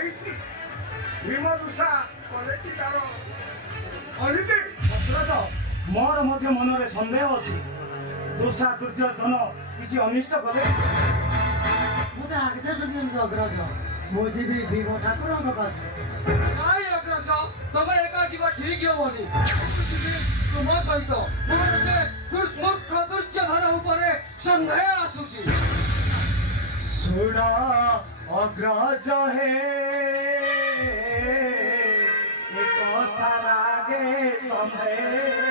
ହେଇଛି ଭୀମଦୁଷା କଲେ କି ତାର ଅନିତି ଦଶରଥ ମୋର ମଧ୍ୟ ମନରେ ସନ୍ଦେହ ଅଛି ଦୁଷା ଦୁର୍ଯ୍ୟୋଧନ କିଛି ଅନିଷ୍ଟ କଲେ मुझे आदेश दियंतु अग्रज मु जीवी भीम ठाकुर पास नाई अग्रज तुम एका जीव ठीक हेबनी तुम सहित मोर से दुर्मूर्ख दुर्योधन उपरे संदेह आसुची सुना अग्रज हे कथा लागे सन्देह